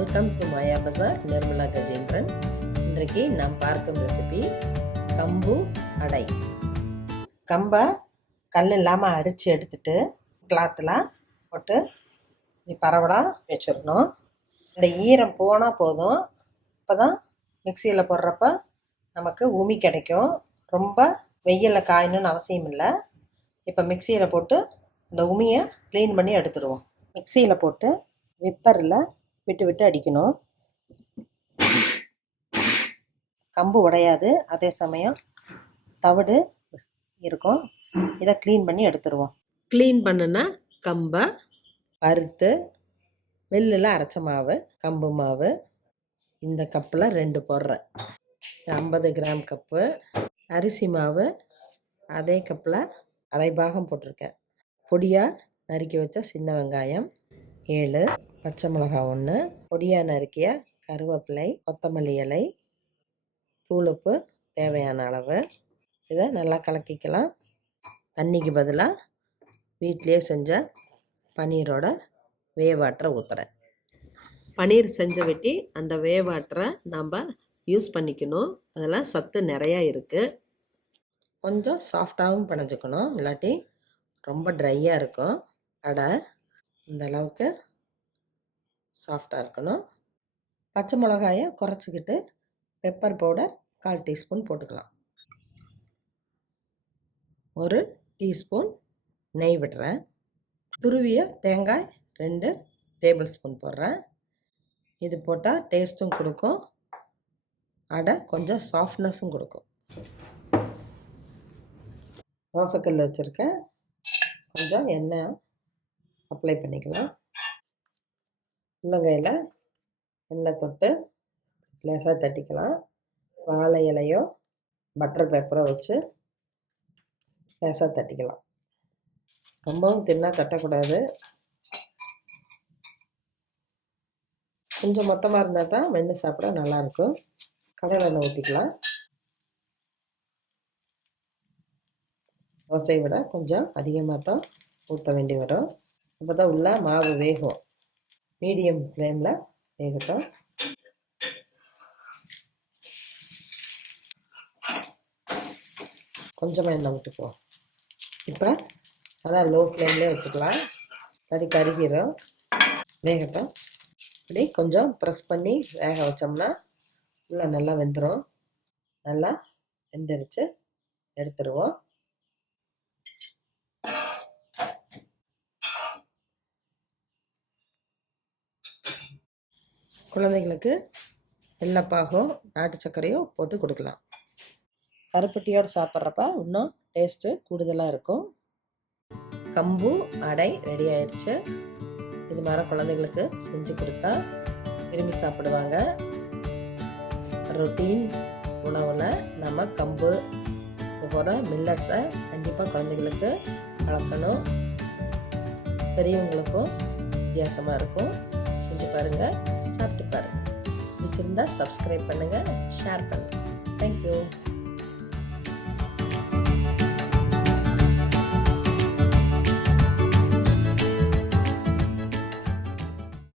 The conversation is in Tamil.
வெல்கம் டு மாயா பஜார். நிர்மலா கஜேந்திரன். இன்றைக்கு நாம் பார்க்கும் ரெசிபி கம்பு அடை. கம்பை கல் இல்லாமல் அரிச்சு எடுத்துட்டு கிளாத்தில் போட்டு பரவலாக வச்சிடணும். இந்த ஈரம் போனால் போதும். இப்போ தான் மிக்சியில் போடுறப்ப நமக்கு உமி கிடைக்கும். ரொம்ப வெயிலில் காயணும்னு அவசியம் இல்லை. இப்போ மிக்சியில் போட்டு இந்த உமியை க்ளீன் பண்ணி எடுத்துடுவோம். மிக்சியில் போட்டு விப்பரில் விட்டு விட்டு அடிக்கணும். கம்பு உடையாது, அதே சமயம் தவிடு இருக்கும். இதை க்ளீன் பண்ணி எடுத்துருவோம். க்ளீன் பண்ணுனா கம்பை வறுத்து மில்லில் அரைச்ச மாவு, கம்பு மாவு இந்த கப்பில் 2 போடுறேன். 50 கிராம் கப்பு. அரிசி மாவு அதே கப்பில் அரை பாகம் போட்டிருக்கேன். பொடியாக நறுக்கி வச்ச சின்ன வெங்காயம் 7, பச்சை மிளகாய் 1, பொடியாக நறுக்கிய கருவேப்பிலை, கொத்தமல்லி இலை, தூளுப்பு தேவையான அளவு. இதை நல்லா கலக்கிக்கலாம். தண்ணிக்கு பதிலாக வீட்டிலே செஞ்ச பன்னீரோட வேவாட்டரை ஊற்றுறேன். பன்னீர் செஞ்ச வெட்டி அந்த வேவாட்டரை நாம் யூஸ் பண்ணிக்கணும். அதெல்லாம் சத்து நிறையா இருக்குது. கொஞ்சம் சாஃப்டாகவும் பிணைஞ்சிக்கணும், இல்லாட்டி ரொம்ப ட்ரையாக இருக்கும் அடை. இந்த அளவுக்கு சாஃப்டாக இருக்கணும். பச்சை மிளகாயை குறைச்சிக்கிட்டு பெப்பர் பவுடர் 1/4 டீஸ்பூன் போட்டுக்கலாம். 1 டீஸ்பூன் நெய் விடுறேன். துருவிய தேங்காய் 2 டேபிள் ஸ்பூன் போடுறேன். இது போட்டால் டேஸ்ட்டும் கொடுக்கும், அடை கொஞ்சம் சாஃப்ட்னஸும் கொடுக்கும். தோசைக்கல் வச்சுருக்கேன். கொஞ்சம் எண்ணெய் அப்ளை பண்ணிக்கலாம். உள்ளங்கையில் எண்ணெய் தொட்டு லேசாக தட்டிக்கலாம். வாழை இலையோ பட்டர் பேப்பரோ வச்சு லேசாக தட்டிக்கலாம். ரொம்பவும் தின்னா தட்டக்கூடாது. கொஞ்சம் மொத்தமாக இருந்தால் தான் மென்று சாப்பிட நல்லாயிருக்கும். கடலை எண்ணெய் ஊற்றிக்கலாம். தோசையை விட கொஞ்சம் அதிகமாக தான் ஊற்ற வேண்டி வரும். அப்போ தான் உள்ள மாவு வேகும். மீடியம் ஃப்ளேமில் வேகட்டும். கொஞ்சமாக எண்ணெய் விட்டுக்குவோம். இப்போ அதான் லோ ஃப்ளேம்லேயே வச்சுக்கலாம். கருகிரும். வேகட்டும். இப்படி கொஞ்சம் ப்ரெஸ் பண்ணி வேக வச்சோம்னா உள்ளே நல்லா வெந்துடும். நல்லா வெந்துருச்சு, எடுத்துருவோம். குழந்தைங்களுக்கு வெல்லப்பாகோ நாட்டு சர்க்கரையோ போட்டு கொடுக்கலாம். கருப்பட்டியோடு சாப்பிட்றப்ப இன்னும் டேஸ்ட்டு கூடுதலாக இருக்கும். கம்பு அடை ரெடி ஆயிடுச்சு. இது மாதிரி குழந்தைங்களுக்கு செஞ்சு கொடுத்தா விரும்பி சாப்பிடுவாங்க. ரொட்டீன் உணவில் நம்ம கம்பு இது போல் மில்லட்ஸை கண்டிப்பாக குழந்தைங்களுக்கு வளர்க்கணும். பெரியவங்களுக்கும் வித்தியாசமாக இருக்கும். செஞ்சு பாருங்கள், சாப்பிட்டு பாருங்கள். பிடிச்சிருந்தா சப்ஸ்கிரைப் பண்ணுங்கள், ஷேர் பண்ணுங்கள். தேங்க்யூ.